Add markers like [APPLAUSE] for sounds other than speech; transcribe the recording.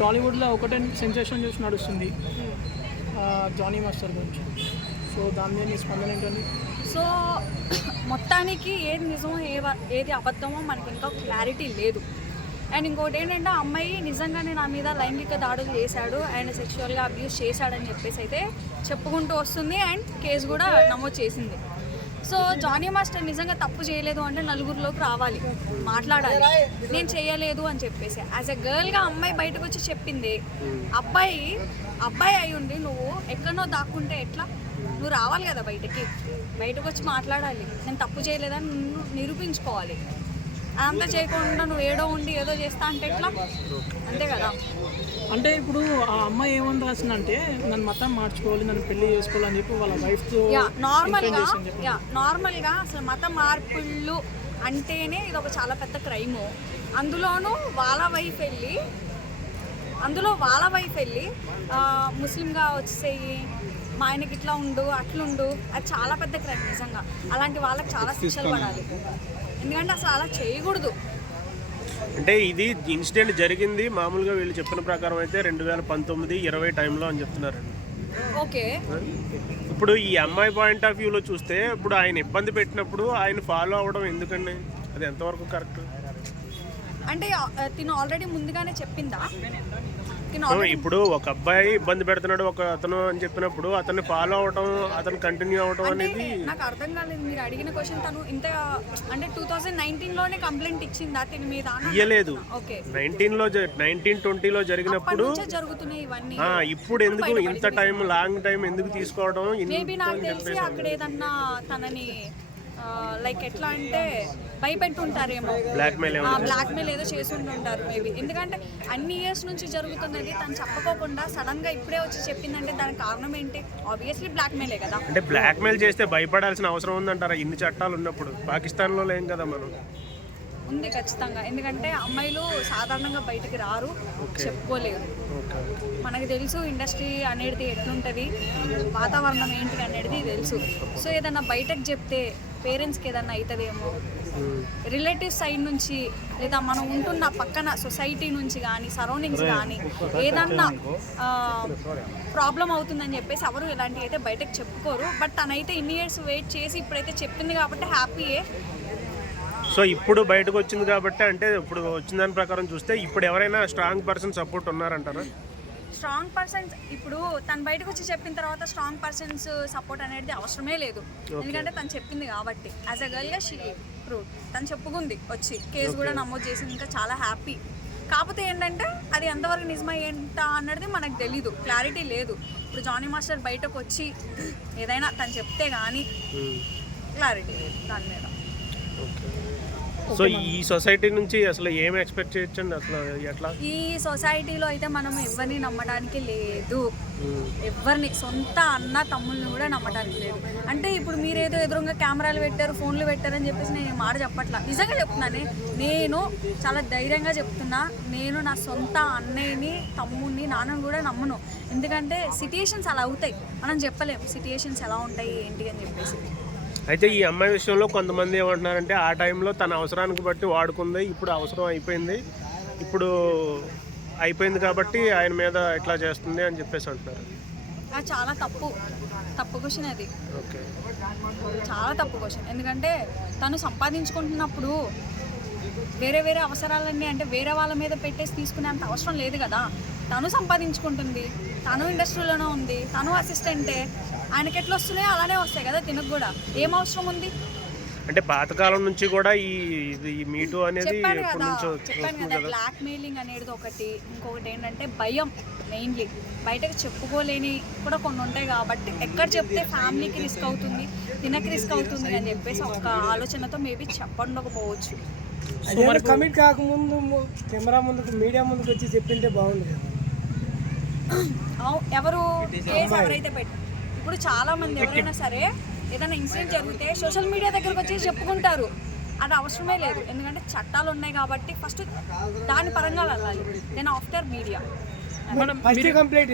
టాలీవుడ్లో ఒకటే సెన్సేషన్ చూసి నడుస్తుంది. జానీ మాస్టర్ గురించి సో దాని మీద మీ స్పందన ఏంటండి? సో [COUGHS] మొత్తానికి ఏది నిజమో ఏ ఏది అబద్ధమో మనకి ఇంకా క్లారిటీ లేదు. అండ్ ఇంకోటి ఏంటంటే ఆ అమ్మాయి నిజంగానే నా మీద లైంగిక దాడులు చేశాడు. అండ్ సెక్షువల్గా అబ్యూస్ చేశాడని చెప్పేసి అయితే చెప్పుకుంటూ వస్తుంది. అండ్ కేసు కూడా నమోదు చేసింది. సో జానీ మాస్టర్ నిజంగా తప్పు చేయలేదు అంటే నలుగురిలోకి రావాలి మాట్లాడాలి. నేను చేయలేదు అని చెప్పేసి. యాజ్ ఎ గర్ల్గా అమ్మాయి బయటకు వచ్చి చెప్పింది అబ్బాయి అబ్బాయి అయి ఉండి నువ్వు ఎక్కడనో దాక్కుంటే ఎట్లా? నువ్వు రావాలి కదా బయటకి. బయటకు వచ్చి మాట్లాడాలి. నేను తప్పు చేయలేదని నిరూపించుకోవాలి. అదంతా చేయకుండా నువ్వు ఏడో ఉండి ఏదో చేస్తా అంటే ఎట్లా? అంతే కదా. అంటే ఇప్పుడు ఆ అమ్మాయి ఏమని రాసిందంటే నన్ను మతం మార్చుకోవాలి నన్ను పెళ్ళి చేసుకోవాలని చెప్పి వాళ్ళ వైఫ్తో యా నార్మల్గా యా నార్మల్గా అసలు మత మార్పుళ్ళు అంటేనే ఇది ఒక చాలా పెద్ద క్రైమ్ అందులోనూ వాళ్ళ వైఫ్ వెళ్ళి అందులో వాళ్ళ వైఫ్ వెళ్ళి ఆ, ముస్లింగా వచ్చేసేయి మా ఆయనకి ఇట్లా ఉండు అట్లుండు అది చాలా పెద్ద క్రైమ్ నిజంగా. అలాంటి వాళ్ళకి చాలా శిక్షలు పడాలి. ఎందుకంటే అసలు అలా చేయకూడదు. అంటే ఇది ఇన్సిడెంట్ జరిగింది. మామూలుగా వీళ్ళు చెప్పిన ప్రకారం అయితే రెండు వేల పంతొమ్మిది ఇరవై టైంలో అని చెప్తున్నారండి. ఓకే. ఇప్పుడు ఈ అమ్మాయి పాయింట్ ఆఫ్ వ్యూలో చూస్తే ఇప్పుడు ఆయన ఇబ్బంది పెట్టినప్పుడు ఆయన ఫాలో అవ్వడం ఎందుకండి? అది ఎంతవరకు కరెక్ట్? అంటే తిను ఆల్రెడీ ముందుగానే చెప్పిందా? ఇప్పుడు ఒక అబ్బాయి ఇబ్బంది పెడుతున్నాడు ఒక అతను అని చెప్పినప్పుడు అతన్ని ఫాలో అవడం అతను కంటిన్యూ అవడం అంటే అనేది నాకు అర్థం కాలేదు. మీరు అడిగిన క్వశ్చన్ తను ఇంత అంటే టూ థౌజండ్ నైన్టీన్లోనే కంప్లైంట్ ఇచ్చిందా? తిని మీద ఇయ్యలేదు. ఓకే. నైన్టీన్లో నైన్టీన్ ట్వంటీలో జరిగినప్పుడు జరుగుతున్నాయి ఇవన్నీ. ఇప్పుడు ఎందుకు ఇంత టైం లాంగ్ టైం ఎందుకు తీసుకోవడం? మేబీ నాకు తెలిసి అక్కడ ఏదన్నా తనని లైక్ ఎట్లా అంటే భయపెట్టుంటారేమో. బ్లాక్మెయిల్ బ్లాక్ మెయిల్ ఏదో చేసి ఉంటుంటారు మేబీ ఎందుకంటే అన్ని ఇయర్స్ నుంచి జరుగుతున్నది తను చెప్పకోకుండా సడన్గా ఇప్పుడే వచ్చి చెప్పిందంటే దానికి కారణం ఏంటి? ఆబ్వియస్లీ బ్లాక్ మెయిలే కదా. అంటే బ్లాక్మెయిల్ చేస్తే భయపడాల్సిన అవసరం ఉందంటారా? ఇన్ని చట్టాలు ఉన్నప్పుడు. పాకిస్తాన్లో లేం కదా మనం. ఉంది ఖచ్చితంగా. ఎందుకంటే అమ్మాయిలు సాధారణంగా బయటికి రారు చెప్పుకోలేరు. మనకు తెలుసు ఇండస్ట్రీ అనేది ఎట్లుంటుంది వాతావరణం ఏంటి అనేది తెలుసు. సో ఏదన్నా బయటకు చెప్తే పేరెంట్స్కి ఏదన్నా అవుతుందేమో రిలేటివ్ సైడ్ నుంచి లేదా మనం ఉంటున్న పక్కన సొసైటీ నుంచి కానీ సరౌండింగ్స్ కానీ ఏదన్నా ప్రాబ్లం అవుతుందని చెప్పేసి ఎవరు ఇలాంటివి అయితే బయటకు చెప్పుకోరు. బట్ తనైతే ఇన్ని ఇయర్స్ వెయిట్ చేసి ఇప్పుడైతే చెప్పింది కాబట్టి హ్యాపీయే. సో ఇప్పుడు బయటకు వచ్చింది కాబట్టి అంటే ఇప్పుడు వచ్చిన దాని ప్రకారం చూస్తే ఇప్పుడు ఎవరైనా స్ట్రాంగ్ పర్సన్ సపోర్ట్ ఉన్నారంటారా? స్ట్రాంగ్ పర్సన్స్ ఇప్పుడు తను బయటకు వచ్చి చెప్పిన తర్వాత స్ట్రాంగ్ పర్సన్స్ సపోర్ట్ అనేది అవసరమే లేదు. ఎందుకంటే తను చెప్పింది కాబట్టి. యాజ్ అ గర్ల్గా షీ ప్రూవ్ తను చెప్పుకుంది వచ్చి. కేసు కూడా నమోదు చేసింది ఇంకా చాలా హ్యాపీ కాకపోతే ఏంటంటే అది ఎంతవరకు నిజమై ఏంటా అన్నది మనకు తెలీదు. క్లారిటీ లేదు. ఇప్పుడు జానీ మాస్టర్ బయటకు వచ్చి ఏదైనా తను చెప్తే కానీ క్లారిటీ లేదు దాని మీద. సో ఈ సొసైటీ నుంచి అసలు ఏం ఎక్స్పెక్ట్ చేయొచ్చండి? అసలు ఎట్లా? ఈ సొసైటీలో అయితే మనం ఎవరిని నమ్మడానికి లేదు. ఎవరిని సొంత అన్న తమ్ముల్ని కూడా నమ్మడానికి లేదు. అంటే ఇప్పుడు మీరేదో ఎదురుగా కెమెరాలు పెట్టారు ఫోన్లు పెట్టారని చెప్పేసి నేను మాట చెప్పట్లా. నిజంగా చెప్తున్నానే నేను చాలా ధైర్యంగా చెప్తున్నా నేను నా సొంత అన్నయ్యని తమ్ముడిని నాన్నని కూడా నమ్మను. ఎందుకంటే సిట్యుయేషన్స్ అలా అవుతాయి. మనం చెప్పలేం సిట్యుయేషన్స్ ఎలా ఉంటాయి ఏంటి అని చెప్పేసి. అయితే ఈ అమ్మాయి విషయంలో కొంతమంది ఏమంటున్నారంటే ఆ టైంలో తన అవసరానికి బట్టి వాడుకుంది ఇప్పుడు అవసరం అయిపోయింది. ఇప్పుడు అయిపోయింది కాబట్టి ఆయన మీద ఇట్లా చేస్తుంది అని చెప్పేసి అంటున్నారు. చాలా తప్పు. తప్పు క్వశ్చన్ అది. ఓకే. చాలా తప్పు క్వశ్చన్. ఎందుకంటే తను సంపాదించుకుంటున్నప్పుడు వేరే వేరే అవసరాలన్నీ అంటే వేరే వాళ్ళ మీద పెట్టేసి తీసుకునే అంత అవసరం లేదు కదా. తను సంపాదించుకుంటుంది. తను ఇండస్ట్రీలోనే ఉంది. తను అసిస్టెంటే ఆయనకి ఎట్లా వస్తున్నాయో అలానే వస్తాయి కదా తినకు కూడా. ఏం అవసరం ఉంది? అంటే పాతకాలం నుంచి కూడా ఈ ఇది ఈ మీటు అనేది చెప్పాను ఎప్పటి కదా నుంచో చెప్పాను కదా బ్లాక్ మెయిలింగ్ అనేది ఒకటి ఇంకొకటి ఏంటంటే భయం మెయిన్లీ. బయటకు చెప్పుకోలేని కూడా కొన్ని ఉంటాయి కాబట్టి ఎక్కడ చెప్తే ఫ్యామిలీకి రిస్క్ అవుతుంది తినకి రిస్క్ అవుతుంది అని చెప్పేసి ఒక ఆలోచనతో మేబీ చెప్పండకపోవచ్చు. అదే కమిట్ కాకముందు కెమెరా ముందుకు మీడియా ముందుకు వచ్చి చెప్పింటే బాగుంది ఎవరు కేసు ఎవరైతే పెట్ట ఇప్పుడు చాలా మంది ఎవరైనా సరే ఏదైనా ఇన్సిడెంట్ జరిగితే సోషల్ మీడియా దగ్గరకు వచ్చి చెప్పుకుంటారు. అది అవసరమే లేదు. ఎందుకంటే చట్టాలు ఉన్నాయి కాబట్టి ఫస్ట్ దాని పరంగా వెళ్ళాలి. Then after media complaint